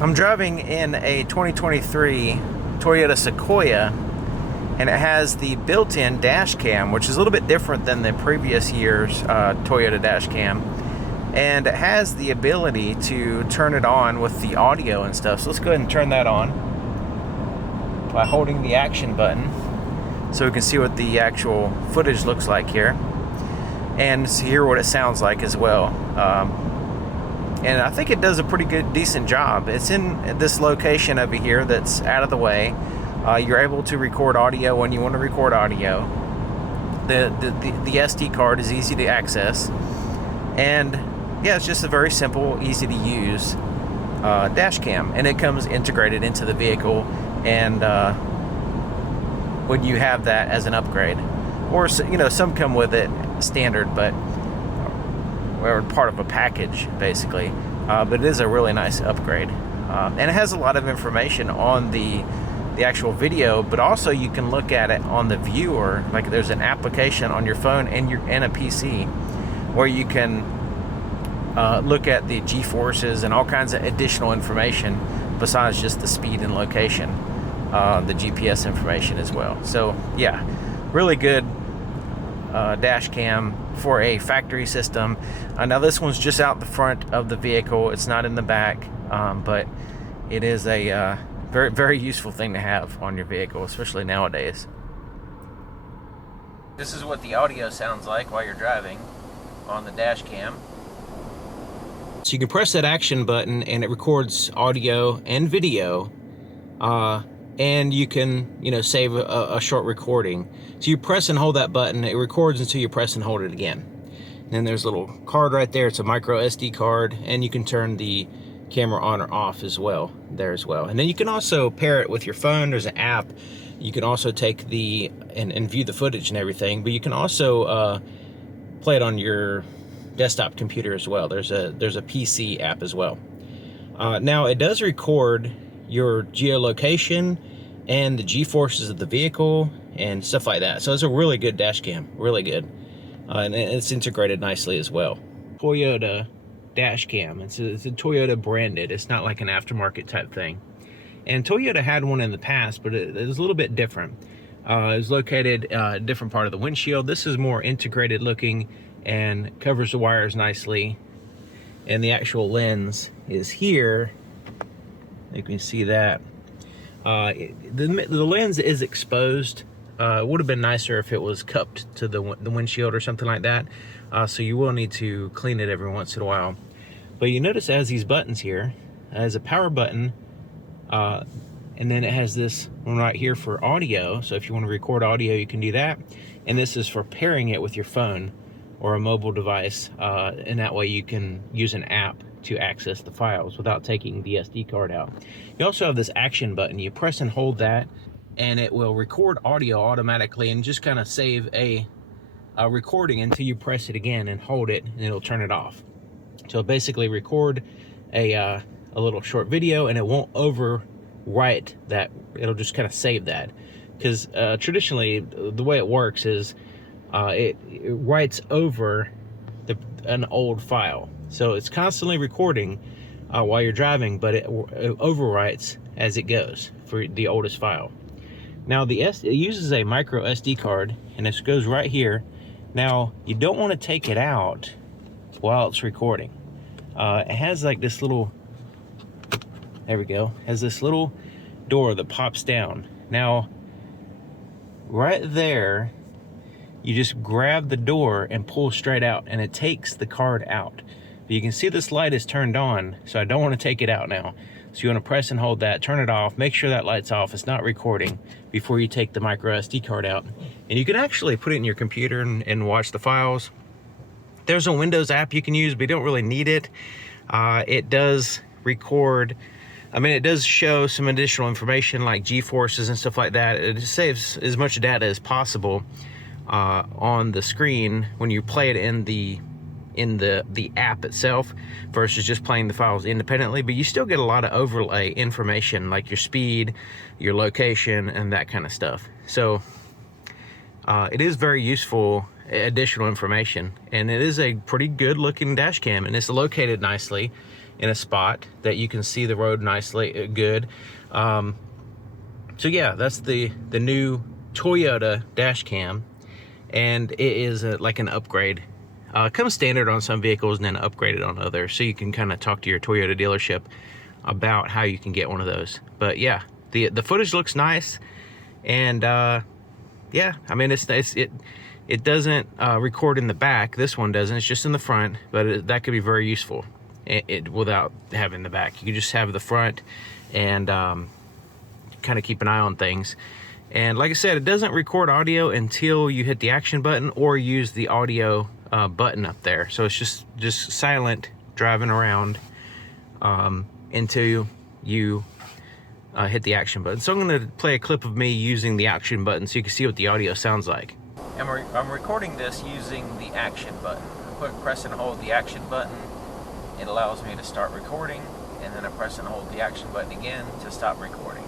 I'm driving in a 2023 Toyota Sequoia, and it has the built-in dash cam, which is a little bit different than the previous year's Toyota dash cam. And it has the ability to turn it on with the audio and stuff. So let's go ahead and turn that on by holding the action button so we can see what the actual footage looks like here and hear what it sounds like as well. And I think it does a pretty good, decent job. It's in this location over here that's out of the way. You're able to record audio when you want to record audio. The SD card is easy to access. And yeah, it's just a very simple, easy to use dash cam. And it comes integrated into the vehicle. And when you have that as an upgrade. Or, you know, some come with it standard, but or part of a package basically, but it is a really nice upgrade, and it has a lot of information on the actual video, but also you can look at it on the viewer. Like there's an application on your phone and a PC where you can look at the G-forces and all kinds of additional information besides just the speed and location, the GPS information as well. So yeah, really good dash cam for a factory system. Now this one's just out the front of the vehicle, it's not in the back, but it is a very, very useful thing to have on your vehicle, especially nowadays. This is what the audio sounds like while you're driving on the dash cam. So you can press that action button and it records audio and video, and you can, you know, save a short recording. So you press and hold that button, it records until you press and hold it again. And then there's a little card right there, it's a micro SD card, and you can turn the camera on or off as well, there as well. And then you can also pair it with your phone, there's an app. You can also take and view the footage and everything, but you can also play it on your desktop computer as well. There's a PC app as well. Now it does record your geolocation and the G-forces of the vehicle and stuff like that. So it's a really good dash cam, really good. And it's integrated nicely as well. Toyota dash cam, it's a Toyota branded, it's not like an aftermarket type thing. And Toyota had one in the past, but it was a little bit different. It was located a different part of the windshield. This is more integrated looking and covers the wires nicely. And the actual lens is here. You can see that. The lens is exposed. It would have been nicer if it was cupped to the windshield or something like that. So you will need to clean it every once in a while. But you notice it has these buttons here. It has a power button, and then it has this one right here for audio. So if you want to record audio, you can do that. And this is for pairing it with your phone or a mobile device, and that way you can use an app to access the files without taking the SD card out. You also have this action button. You press and hold that, and it will record audio automatically and just kind of save a recording until you press it again and hold it, and it'll turn it off. So basically record a little short video, and it won't overwrite that. It'll just kind of save that, because traditionally the way it works is it writes over an old file. So it's constantly recording while you're driving, but it overwrites as it goes for the oldest file. Now it uses a micro SD card, and this goes right here. Now you don't want to take it out while it's recording. It has like this little, there we go, has this little door that pops down. Now right there, you just grab the door and pull straight out, and it takes the card out. But you can see this light is turned on, so I don't want to take it out now. So you want to press and hold that, turn it off, make sure that light's off, it's not recording, before you take the micro SD card out. And you can actually put it in your computer and watch the files. There's a Windows app you can use, but you don't really need it. It does record, I mean, it does show some additional information like G-forces and stuff like that. It saves as much data as possible on the screen when you play it in the app itself versus just playing the files independently, but you still get a lot of overlay information like your speed, your location, and that kind of stuff. So it is very useful additional information, and it is a pretty good looking dash cam, and it's located nicely. in a spot that you can see the road nicely, good. So yeah, that's the new Toyota Dashcam, and it is like an upgrade. It comes standard on some vehicles and then upgraded on others, so you can kind of talk to your Toyota dealership about how you can get one of those. But yeah, the footage looks nice, and yeah, I mean it doesn't record in the back. This one doesn't. It's just in the front, but that could be very useful. Without having the back, you can just have the front and kind of keep an eye on things. And like I said, it doesn't record audio until you hit the action button or use the audio button up there. So it's just silent driving around until you hit the action button. So I'm going to play a clip of me using the action button so you can see what the audio sounds like. And I'm recording this using the action button. I press and hold the action button. It allows me to start recording, and then I press and hold the action button again to stop recording.